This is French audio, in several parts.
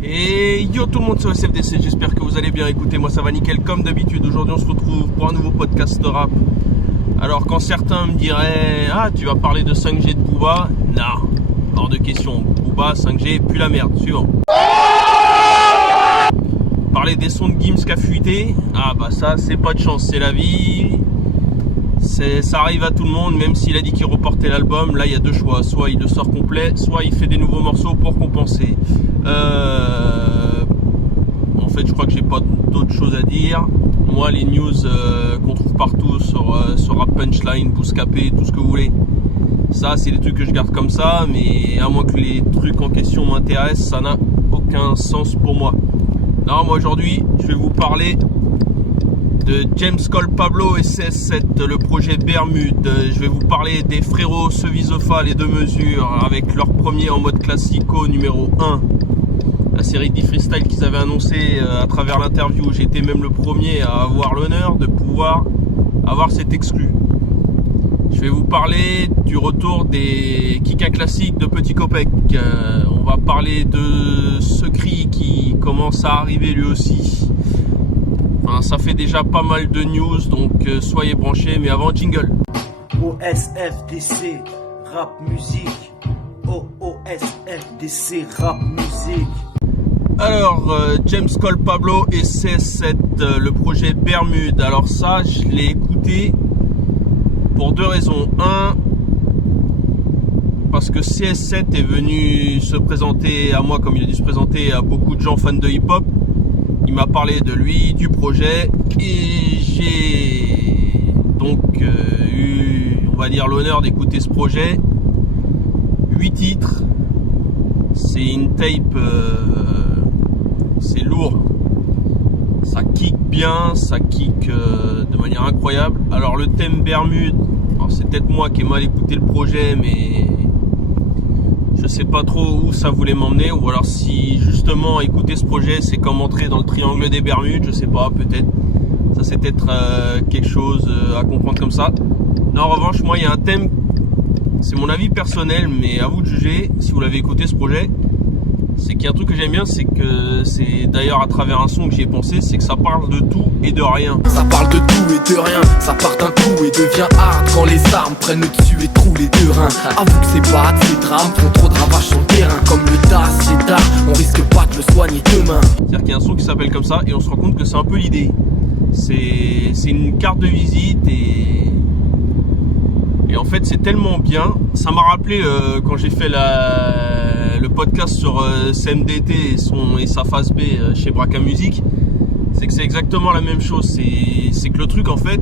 Et yo tout le monde, c'est SFDC, j'espère que vous allez bien. Écoutez, moi ça va nickel comme d'habitude. Aujourd'hui on se retrouve pour un nouveau podcast de rap. Alors quand certains me diraient « Ah, tu vas parler de 5G de Booba ?» Non, hors de question. Booba, 5G, puis la merde. Suivant. Parler des sons de Gims qui a fuité. Ah bah ça c'est pas de chance, c'est la vie. Ça arrive à tout le monde, même s'il a dit qu'il reportait l'album. Là il y a deux choix, soit il le sort complet, soit il fait des nouveaux morceaux pour compenser. En fait je crois que j'ai pas d'autres choses à dire. Moi les news qu'on trouve partout sur Rap Punchline, Bouscapé, tout ce que vous voulez, ça c'est des trucs que je garde comme ça, mais à moins que les trucs en question m'intéressent, ça n'a aucun sens pour moi. Non, moi aujourd'hui je vais vous parler de James Cole Pablo et CS7, le projet Bermude. Je vais vous parler des frérots Sevisofa, les deux mesures, avec leur premier en mode classico numéro 1. La série de freestyle qu'ils avaient annoncé à travers l'interview. J'ai été même le premier à avoir l'honneur de pouvoir avoir cet exclu. Je vais vous parler du retour des kicks classiques de Petit Copec. On va parler de Secret qui commence à arriver lui aussi. Enfin, ça fait déjà pas mal de news, donc soyez branchés, mais avant jingle. OSFDC, rap musique. OSFDC, rap musique. Alors, James Cole Pablo et CS7, le projet Bermude. Alors ça, je l'ai écouté pour deux raisons. Un, parce que CS7 est venu se présenter à moi comme il a dû se présenter à beaucoup de gens fans de hip-hop. Il m'a parlé de lui, du projet, et j'ai donc eu, on va dire, l'honneur d'écouter ce projet. 8 titres, c'est une tape, c'est lourd, ça kick bien, ça kick de manière incroyable. Alors le thème Bermude, c'est peut-être moi qui ai mal écouté le projet, mais je sais pas trop où ça voulait m'emmener, ou alors si justement écouter ce projet c'est comme entrer dans le triangle des Bermudes, je sais pas, peut-être. Ça c'est peut-être quelque chose à comprendre comme ça. Non, en revanche, moi il y a un thème, c'est mon avis personnel, mais à vous de juger si vous l'avez écouté ce projet. C'est qu'il y a un truc que j'aime bien, c'est que c'est d'ailleurs à travers un son que j'y ai pensé, c'est que ça parle de tout et de rien. Ça parle de tout et de rien, ça part d'un coup et devient hard quand les armes prennent le dessus et trouvent les deux reins. Avoue que ces battes, ces drames font trop de ravages sur le terrain. Comme le DAS, c'est tard, on risque pas de le soigner demain. C'est-à-dire qu'il y a un son qui s'appelle comme ça et on se rend compte que c'est un peu l'idée. C'est une carte de visite et en fait c'est tellement bien. Ça m'a rappelé quand j'ai fait le podcast sur CMDT et sa phase B chez Braca Music. C'est que c'est exactement la même chose. C'est que le truc en fait,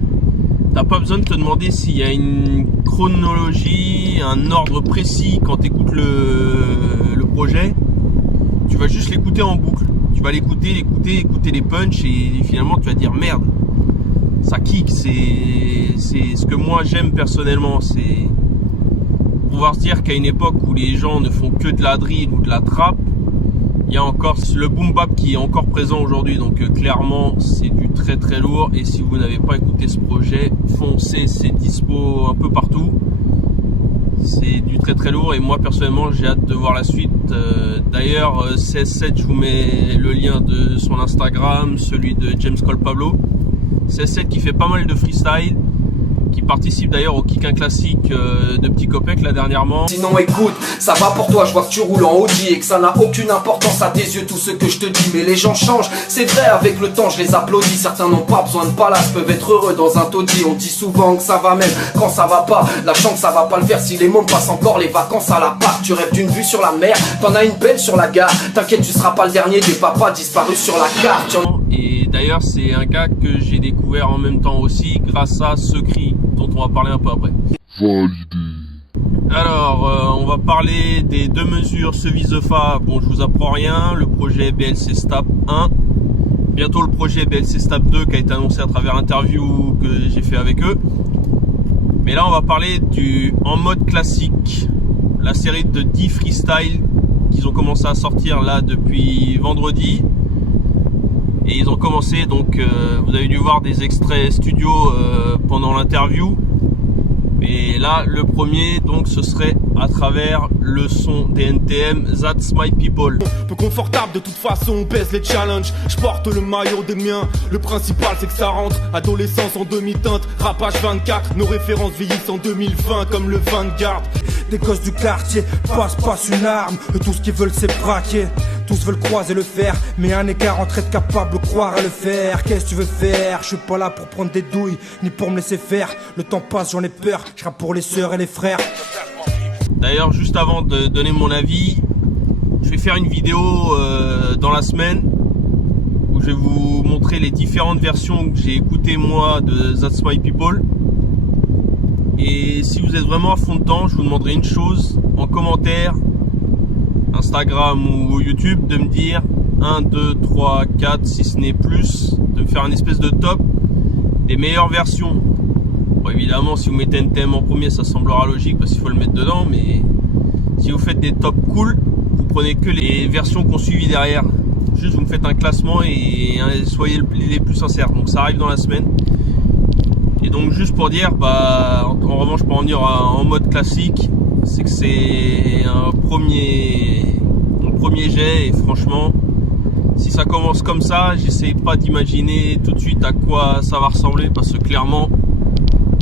t'as pas besoin de te demander s'il y a une chronologie, un ordre précis quand tu écoutes le projet. Tu vas juste l'écouter en boucle. Tu vas l'écouter les punchs et finalement tu vas dire merde, ça kick. C'est ce que moi j'aime personnellement, c'est pouvoir se dire qu'à une époque où les gens ne font que de la drill ou de la trap, il y a encore le boom bap qui est encore présent aujourd'hui. Donc clairement c'est du très très lourd, et si vous n'avez pas écouté ce projet, foncez, c'est dispo un peu partout. C'est du très très lourd et moi personnellement j'ai hâte de voir la suite. D'ailleurs CS7, je vous mets le lien de son Instagram, celui de James Cole Pablo. CS7 qui fait pas mal de freestyle, qui participe d'ailleurs au kick classique de Petit Copec là dernièrement. Sinon écoute, ça va pour toi, je vois que tu roules en Audi et que ça n'a aucune importance à tes yeux tout ce que je te dis. Mais les gens changent, c'est vrai, avec le temps je les applaudis. Certains n'ont pas besoin de palace, peuvent être heureux dans un taudis. On dit souvent que ça va même quand ça va pas. La chance ça va pas le faire si les mômes passent encore les vacances à l'appart. Tu rêves d'une vue sur la mer, t'en as une belle sur la gare. T'inquiète, tu seras pas le dernier des papas disparus sur la carte. Et d'ailleurs c'est un gars que j'ai découvert en même temps aussi grâce à Secret, dont on va parler un peu après. Validé. Alors, on va parler des deux mesures Sevisofa. Bon, je vous apprends rien. Le projet BLC Stap 1. Bientôt le projet BLC Stap 2 qui a été annoncé à travers l'interview que j'ai fait avec eux. Mais là, on va parler du en mode classique. La série de 10 freestyle qu'ils ont commencé à sortir là depuis vendredi. Et ils ont commencé, donc vous avez dû voir des extraits studio pendant l'interview. Et là, le premier, donc, ce serait à travers le son des NTM, That's My People. Peu confortable de toute façon, on pèse les challenges. Je porte le maillot des miens. Le principal c'est que ça rentre. Adolescence en demi-teinte, rapage 24. Nos références vieillissent en 2020 comme le Vanguard. Des gosses du quartier passe une arme. Et tout ce qu'ils veulent c'est braquer. Tous veulent croiser le fer, mais un écart entre être capable de croire à le faire. Qu'est-ce que tu veux faire? Je suis pas là pour prendre des douilles, ni pour me laisser faire. Le temps passe, j'en ai peur, je rappe pour les sœurs et les frères. D'ailleurs, juste avant de donner mon avis, je vais faire une vidéo dans la semaine où je vais vous montrer les différentes versions que j'ai écoutées moi de That's My People. Et si vous êtes vraiment à fond dedans, je vous demanderai une chose en commentaire, Instagram ou YouTube, de me dire 1, 2, 3, 4, si ce n'est plus, de me faire un espèce de top des meilleures versions. Bon, évidemment, si vous mettez NTM en premier, ça semblera logique parce qu'il faut le mettre dedans, mais si vous faites des tops cool, vous prenez que les versions qu'on suivi derrière. Juste vous me faites un classement et soyez les plus sincères. Donc ça arrive dans la semaine. Et donc juste pour dire, en revanche pour en venir en mode classique, c'est que c'est un premier jet et franchement, si ça commence comme ça, j'essaye pas d'imaginer tout de suite à quoi ça va ressembler parce que clairement,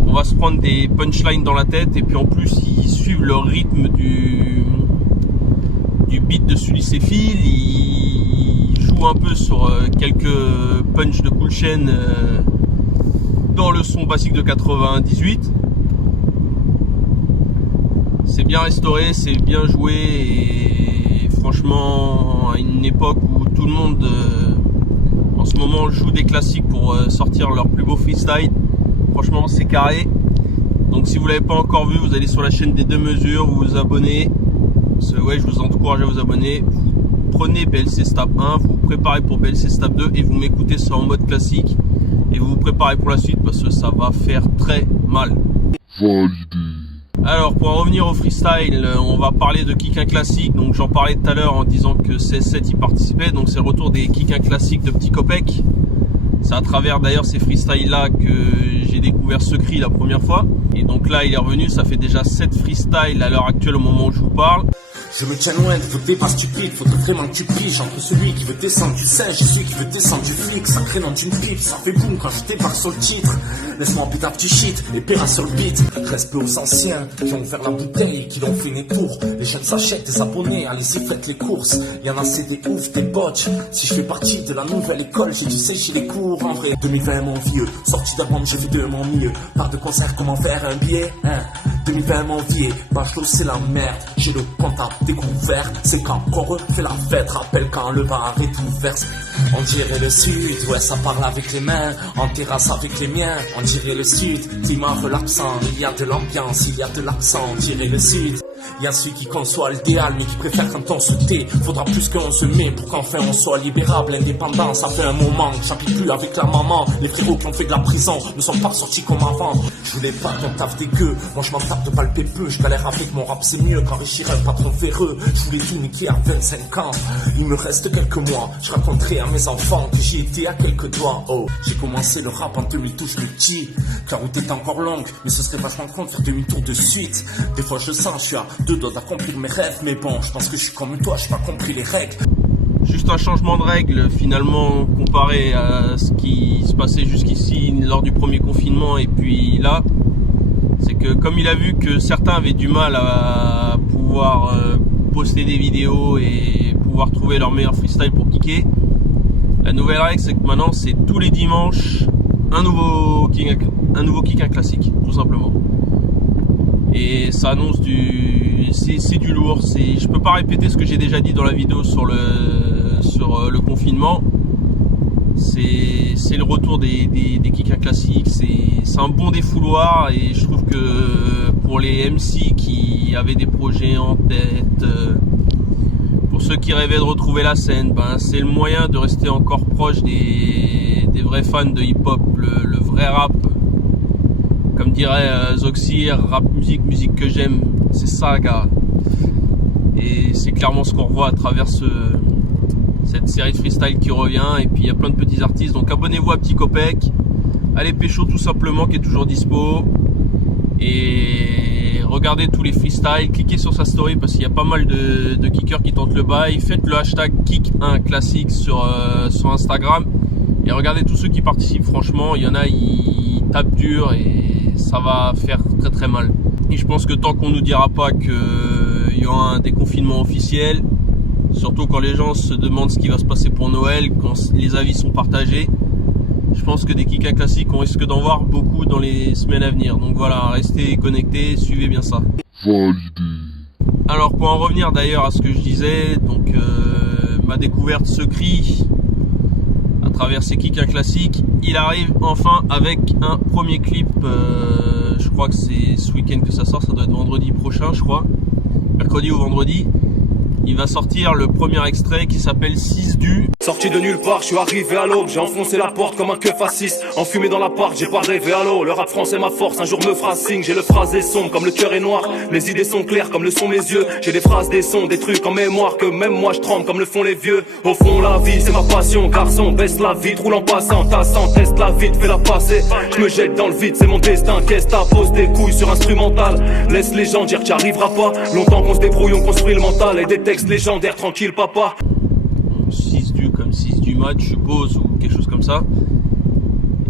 on va se prendre des punchlines dans la tête et puis en plus ils suivent le rythme du beat de Sully Céphile, ils jouent un peu sur quelques punch de Cool Chain dans le son basique de 98. C'est bien restauré, c'est bien joué et franchement à une époque où tout le monde en ce moment joue des classiques pour sortir leur plus beau freestyle, franchement c'est carré. Donc si vous l'avez pas encore vu, vous allez sur la chaîne des deux mesures, vous vous abonnez. Ouais, je vous encourage à vous abonner. Vous prenez BLC Stab 1, vous vous préparez pour BLC Stab 2 et vous m'écoutez ça en mode classique et vous vous préparez pour la suite parce que ça va faire très mal. Validé. Alors pour en revenir au freestyle, on va parler de Kick classique. Donc j'en parlais tout à l'heure en disant que CS7 y participait. Donc c'est le retour des Kick classiques de Petit Copec. C'est à travers d'ailleurs ces freestyles là que j'ai découvert ce cri la première fois. Et donc là il est revenu, ça fait déjà 7 freestyles à l'heure actuelle au moment où je vous parle. Je me tiens loin de voter pas stupide, faut vraiment que tu piges entre celui qui veut descendre du singe et celui qui veut descendre du flic. Ça crée dans d'une pipe, ça fait boum quand je débarque sur le titre. Laisse-moi péter un petit shit et paiera sur le beat. Respect aux anciens qui ont ouvert la bouteille, qui l'ont fait des tours. Les jeunes s'achètent des abonnés, allez-y faites les courses. Y'en a c'est des ouf, des botches. Si je fais partie de la nouvelle école, j'ai dû sécher les cours. En vrai, 2020 mon vieux, sorti d'album j'ai fait de mon mieux. Part de concert, comment faire un billet, hein. 2020 mon vieux, Bachelot c'est la merde. J'ai le comptable découvert, c'est quand on refait la fête. Rappelle quand le bar est ouvert. On dirait le sud, ouais ça parle avec les mains. En terrasse avec les miens, on dirait le sud. Climat relaxant, il y a de l'ambiance, il y a de l'accent. On dirait le sud. Y'a celui qui conçoit l'idéal mais qui préfère quand on se tait. Faudra plus qu'on se met pour qu'enfin on soit libérable, indépendant. Ça fait un moment que j'habite plus avec la maman. Les frérots qui ont fait de la prison ne sont pas sortis comme avant. Je voulais pas ton taf dégueu, moi je m'en tape de palper peu. Je galère avec mon rap, c'est mieux qu'enrichir un patron véreux. Je voulais tout niquer à 25 ans. Il me reste quelques mois, je raconterai à mes enfants que j'y étais à quelques doigts. Oh, j'ai commencé le rap en 2012, je le dis. La route est encore longue, mais ce serait vachement con de faire demi-tour de suite. Des fois je sens, je suis à 2 doigts d'accomplir mes rêves, mais bon, je pense que je suis comme toi, j'ai pas compris les règles. Juste un changement de règle finalement comparé à ce qui se passait jusqu'ici lors du premier confinement et puis là, c'est que comme il a vu que certains avaient du mal à pouvoir poster des vidéos et pouvoir trouver leur meilleur freestyle pour kicker, la nouvelle règle c'est que maintenant c'est tous les dimanches un nouveau kick classique, tout simplement. Et ça annonce c'est du lourd. Je peux pas répéter ce que j'ai déjà dit dans la vidéo sur le confinement. C'est le retour des kicks classiques. C'est un bon défouloir et je trouve que pour les MC qui avaient des projets en tête, pour ceux qui rêvaient de retrouver la scène, c'est le moyen de rester encore proche des vrais fans de hip-hop, le vrai rap. Comme dirait Zoxir, rap musique que j'aime, c'est ça gars. Et c'est clairement ce qu'on revoit à travers cette série de freestyle qui revient. Et puis il y a plein de petits artistes, donc abonnez-vous à Petit Copec. Allez pécho tout simplement qui est toujours dispo. Et regardez tous les freestyles, cliquez sur sa story parce qu'il y a pas mal de kickers qui tentent le bail. Faites le hashtag kick1classique sur Instagram et regardez tous ceux qui participent. Franchement, il y en a, ils tapent dur et ça va faire très très mal. Et je pense que tant qu'on nous dira pas qu'il y aura un déconfinement officiel, surtout quand les gens se demandent ce qui va se passer pour Noël, quand les avis sont partagés, je pense que des kicks classiques, on risque d'en voir beaucoup dans les semaines à venir. Donc voilà, restez connectés, suivez bien ça. Validé. Alors pour en revenir d'ailleurs à ce que je disais, donc ma découverte se crie à travers ces kicks classiques. Il arrive enfin avec un premier clip, je crois que c'est ce week-end que ça sort, ça doit être vendredi prochain je crois, mercredi ou vendredi. Il va sortir le premier extrait qui s'appelle 6 du. Sorti de nulle part, je suis arrivé à l'aube. J'ai enfoncé la porte comme un keuf à 6. Enfumé dans l'appart, j'ai pas rêvé à l'eau. Le rap français ma force, un jour me fera signe. J'ai le phrasé sombre comme le cœur est noir. Les idées sont claires comme le sont mes yeux. J'ai des phrases, des sons, des trucs en mémoire que même moi je tremble comme le font les vieux. Au fond la vie c'est ma passion, garçon. Baisse la vitre, roule en passant, tassant, teste la vite, fais la passer. Je me jette dans le vide, c'est mon destin. Qu'est-ce t'as, pose des couilles sur instrumental. Laisse les gens dire que t'y arriveras pas. Longtemps qu'on se débrouille, on construit le mental. Et des textes légendaires, tranquille papa. 6 du comme 6 du match je suppose ou quelque chose comme ça.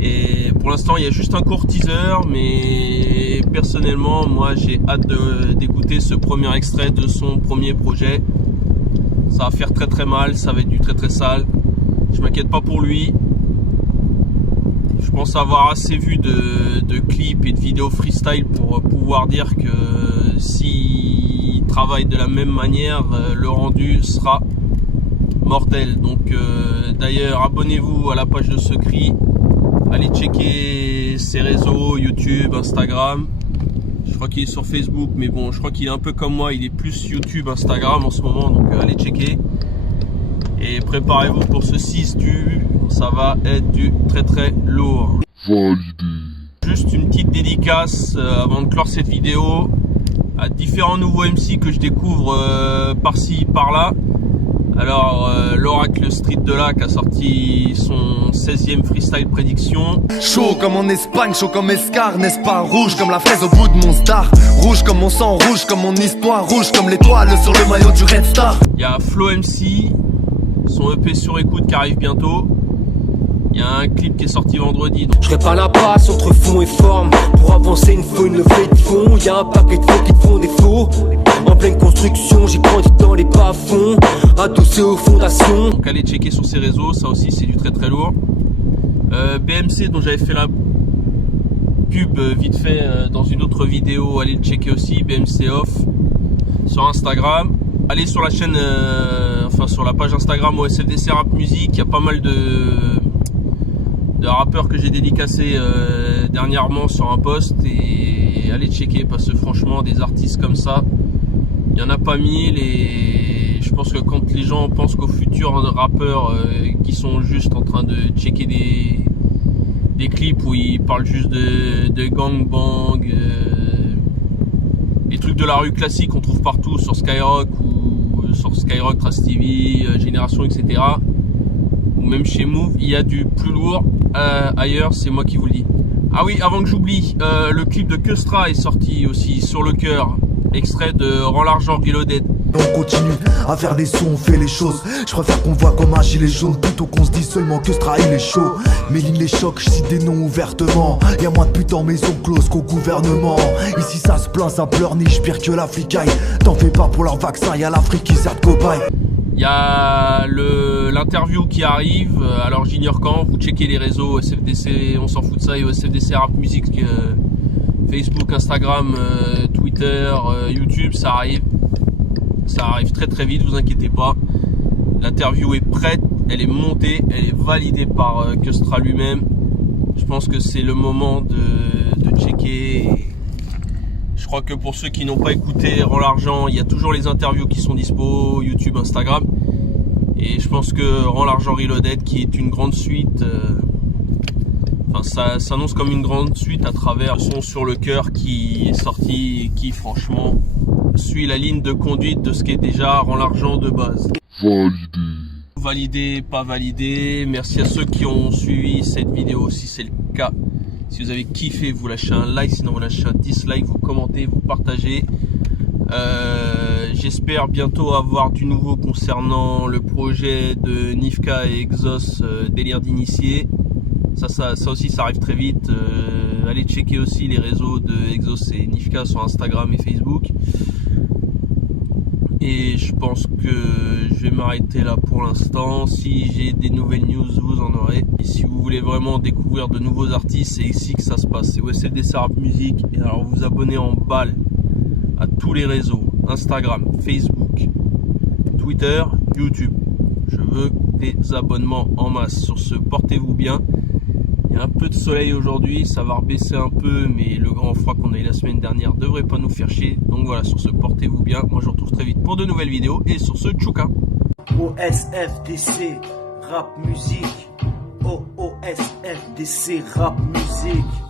Et pour l'instant il y a juste un court teaser, mais personnellement moi j'ai hâte d'écouter ce premier extrait de son premier projet. Ça va faire très très mal, ça va être du très très sale. Je m'inquiète pas pour lui. Je pense avoir assez vu de clips et de vidéos freestyle pour pouvoir dire que s'il travaille de la même manière, le rendu sera mortel. Donc d'ailleurs abonnez-vous à la page de Secret, allez checker ses réseaux YouTube, Instagram. Je crois qu'il est sur Facebook, mais bon je crois qu'il est un peu comme moi, il est plus YouTube, Instagram en ce moment, donc allez checker. Et préparez-vous pour ce 6 du, ça va être du très très lourd. Validé. Juste une petite dédicace avant de clore cette vidéo à différents nouveaux MC que je découvre par-ci par-là. Alors l'Oracle Street de Lac a sorti son 16e freestyle prédiction. Chaud comme en Espagne, chaud comme Escar, n'est-ce pas? Rouge comme la fraise au bout de mon star. Rouge comme mon sang, rouge comme mon histoire. Rouge comme l'étoile sur le maillot du Red Star. Il y a Flo MC, son EP sur écoute qui arrive bientôt. Il y a un clip qui est sorti vendredi. Je serai pas la passe entre fond et forme. Pour avancer il me faut une levée de fond. Y a un paquet de faux qui te font défaut. En pleine construction, j'ai grandi dans les bas-fonds, adossé aux fondations. Donc allez checker sur ses réseaux, ça aussi c'est du très très lourd. BMC dont j'avais fait la pub vite fait dans une autre vidéo, allez le checker aussi, BMC Off sur Instagram. Allez sur la chaîne, enfin sur la page Instagram OSFDC Rap Music, il y a pas mal de rappeurs que j'ai dédicacés dernièrement sur un post, et allez checker parce que franchement des artistes comme ça, il n'y en a pas 1000, et je pense que quand les gens pensent qu'aux futurs rappeurs qui sont juste en train de checker des clips où ils parlent juste de gangbang, des trucs de la rue classiques qu'on trouve partout sur Skyrock ou sur Skyrock, Trace TV, Génération, etc. Ou même chez Move, il y a du plus lourd ailleurs, c'est moi qui vous le dis. Ah oui, avant que j'oublie, le clip de Keustra est sorti aussi, Sur le cœur, extrait de Rends l'argent Reloaded. On continue à faire les sons, on fait les choses. Je préfère qu'on voit comme un gilet jaune plutôt qu'on se dise seulement que Stra il est chaud. Méline les chocs, je cite des noms ouvertement. Y'a moins de putes en maison close qu'au gouvernement. Ici ça se plaint, ça pleurniche, pire que l'Africaille. T'en fais pas pour leur vaccin, y'a l'Afrique qui sert de cobaye. Il y a l'interview qui arrive, alors j'ignore quand, vous checkez les réseaux SFDC, on s'en fout de ça, et SFDC Rap Music, Facebook, Instagram, Twitter, YouTube, ça arrive très très vite, vous inquiétez pas. L'interview est prête, elle est montée, elle est validée par Keustra lui-même. Je pense que c'est le moment de checker. Je crois que pour ceux qui n'ont pas écouté Rends l'argent, il y a toujours les interviews qui sont dispo, YouTube, Instagram. Et je pense que Rends l'argent Reloaded, qui est une grande suite, ça s'annonce comme une grande suite à travers le son Sur le cœur qui est sorti et qui franchement suit la ligne de conduite de ce qui est déjà Rends l'argent de base. Validé. Validé, pas validé. Merci à ceux qui ont suivi cette vidéo si c'est le cas. Si vous avez kiffé, vous lâchez un like, sinon vous lâchez un dislike, vous commentez, vous partagez. J'espère bientôt avoir du nouveau concernant le projet de Nifka et Exos, délire d'initié. Ça aussi, ça arrive très vite. Allez checker aussi les réseaux de Exos et Nifka sur Instagram et Facebook. Et je pense que je vais m'arrêter là pour l'instant. Si j'ai des nouvelles news, vous en aurez. Et si vous voulez vraiment découvrir de nouveaux artistes, c'est ici que ça se passe. C'est WSLDC Rap Music. Et alors vous abonnez en balle à tous les réseaux. Instagram, Facebook, Twitter, YouTube. Je veux des abonnements en masse. Sur ce, portez-vous bien. Il y a un peu de soleil aujourd'hui, ça va rebaisser un peu, mais le grand froid qu'on a eu la semaine dernière devrait pas nous faire chier. Donc voilà, sur ce, portez-vous bien. Moi, je vous retrouve très vite pour de nouvelles vidéos. Et sur ce, tchouka. OSFDC, rap musique. OSFDC, rap musique.